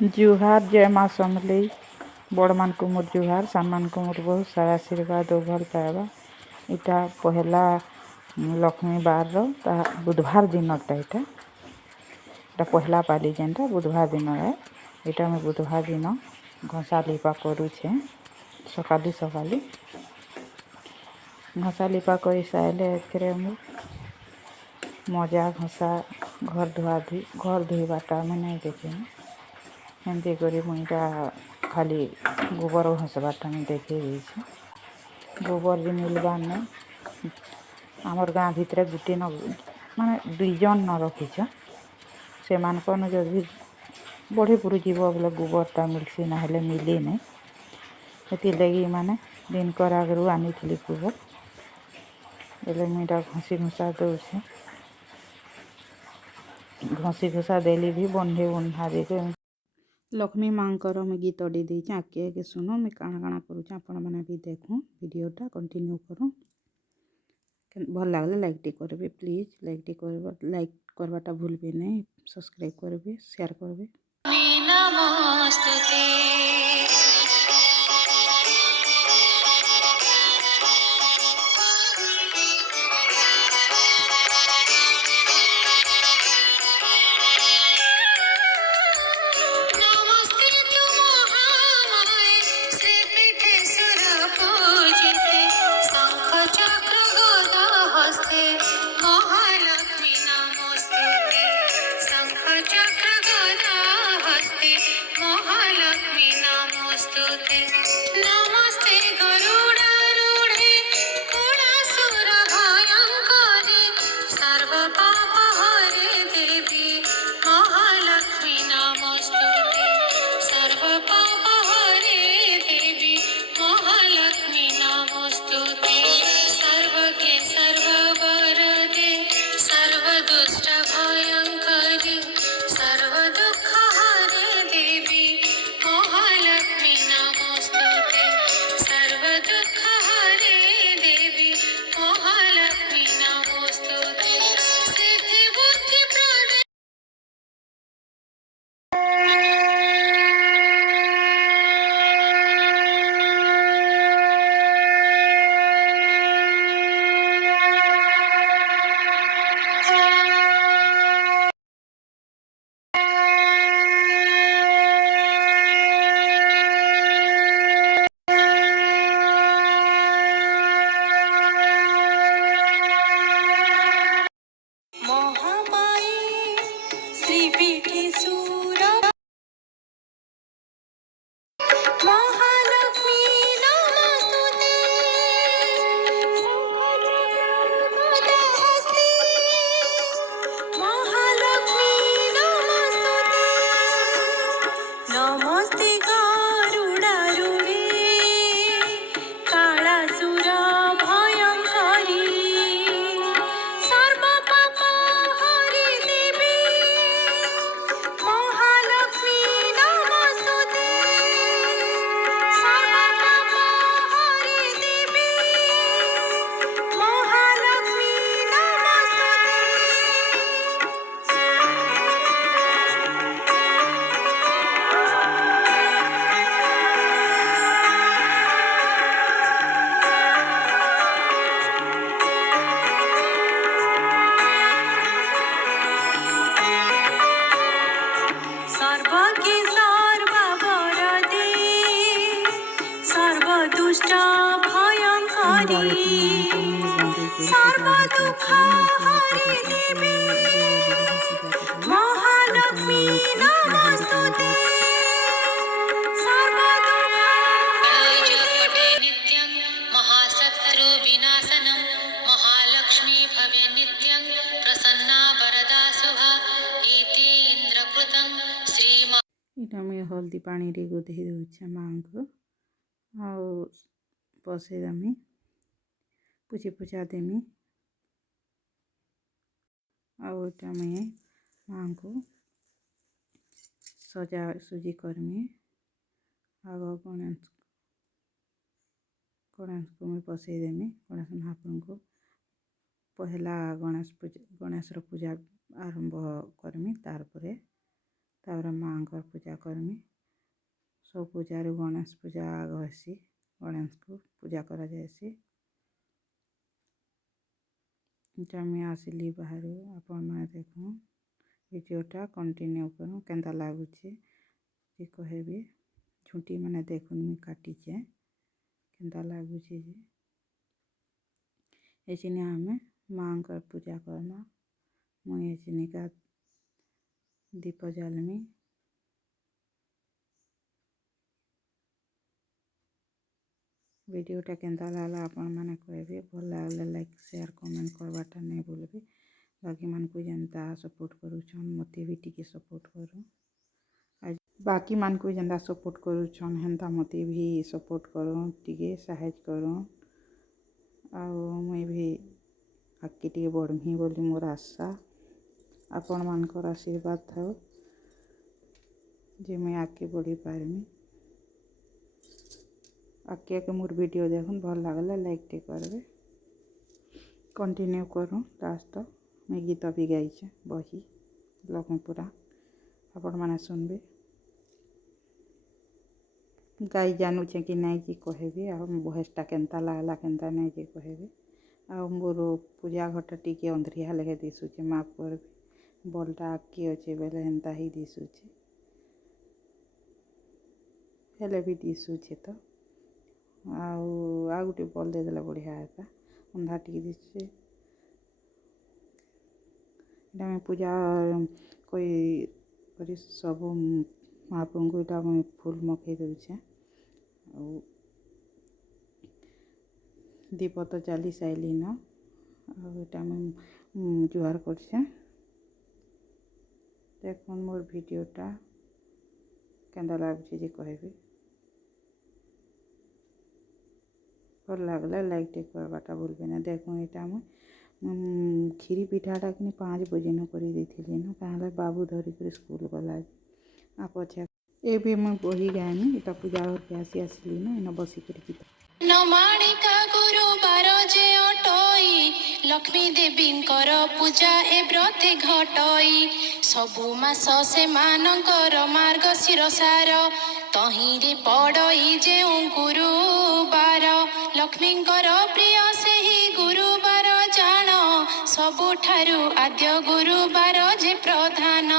जुहार जय माँ समलेई बड़ मान को मोर जुहार सान मान को मोर बहुत सारा आशीर्वाद और भल पाएबा। इटा पहला लक्ष्मी बार बुधवार दिन इटा पहला पाली जेनटा बुधवार दिन है। इटा मैं बुधवार दिन घसा लिपा करुछे सकाली सकाली घसा लिपा कर सारे मजा घसा घर धुआ धुई घर धोबाटा मैं नहीं देखे एमती कर मुईटा खाली गोबर घसबाटा मुझे देखे गोबर भी मिलबार नहीं आमर गाँ भितर गुटे न माने 2 जन न रखीच से मानकन जदि बढ़ी पुरी जीव बोले गोबरटा मिलसी ना हेले मिले नहीं से लगी माने दिन कर आगु आनी गोबर बोले मुईटा घसी घुसा दौचे घसी घुसा देली भी बंधे बंधा देके लक्ष्मी माँकर मुझे गीत डी देचे आगे आगे शुण मुझे काଣା काଣା करुचे आपण मैंने भी देखूँ वीडियोटा कंटिन्यू करूँ भल लगे लाइक टी करेंगे प्लीज लाइक करवाटा भूलबे नहीं सब्सक्राइब करेंगे शेयर करेंगे। इटा मुझे हल्दी पानी रे गोधे दूचे माँ को बसईदेमी पुछी पुछा देमी आटा मुझे माँ को सजा सुजी करमी आग गणेश को मुझे बसईदेमी गणेश महाप्रभु को पहला गणेश पूजा आरंभ करमी तार तापर माँ पूजा करमी सब पूजा गणेश पूजा आग हेसी गणेश को पूजा करा जाएसी। मुझे आसली बाहर आपण मैंने देखूँ वीडियोटा कंटिन्यू करूँ केंता लगुचे जे कहबे झुंटी मैंने देखुन मुझे काटीचे केंता लगुचे जे ये आम माँ पूजा करमा मुझे का दीप जलमी वीडियोटा केंता लागला आपण मैंने कहबे भल लगले लाइक शेयर कमेंट करवाटा नहीं भूलबे बाकी मन को जनता सपोर्ट करूछन मते भी टिके सपोर्ट करू बाकी मन को जनता सपोर्ट करूछन हेन्ता मते भी सपोर्ट करूँ टिके सहायता करूँ मुई भी आगे टिके बढ़मी बोली मोर आशा आपण मानकर आशीर्वाद था जे मुई आगे बढ़ी पारमी आगे के मोर वीडियो देखुन भल लगले लाइक टे करबे कंटिन्यू करूँ लास्ट तक मुई गीत भी गाइछे बही लक्ष्मीपुरा आपण मैंने सुनबे गाई जानूचे कि नहीं जी कहबे आ भएसटा केंता लागला केंता नहीं जी कहबे आ मोर पूजा घरटा टिके अंधरिया लगे दिशुचे माफ करबे बलटा आगे अच्छे बेले हेन्ता ही दिशुचे हेले भी दिशुचे तो आ गोटे बल देदेला बढ़िया था अंधा टिके दिशुचे इटा पूजा कोई सब महाप्रभु को इटा फूल मकई दूचे दीप तो जाली साइली न आटा जुहार कर देखुन मोर वीडियोटा केंता लगुचे जे कहबे भल लगले लाइक टे करवाटा भूलबे ना देखो यहाँ मुझे खीरी पिठाटा कि 5 बजे न कर न कहे बाबू धरिक स्कूल गला आ पछे ए भी मुझे बही गायनी इटा पूजा घर के आसली ना इन बसिक नमाणिका गुरुवार जे अटई लक्ष्मी देवींकर पूजा ए व्रते घटई सबु मास से मानकर मार्गशीर सार तहिरे पड़ई जे गुरुवार लक्ष्मींकर प्रिय से ही गुरुवार जान सबुठारु आद्य गुरुवार जे प्रधान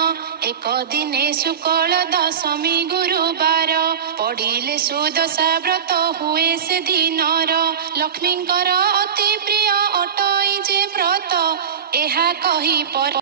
एक दिने शुक्ल दशमी गुरुवार पड़िले सुदशा व्रत हुए से दिनर लक्ष्मींकर अति प्रिय अटई जे व्रत एहा कही पर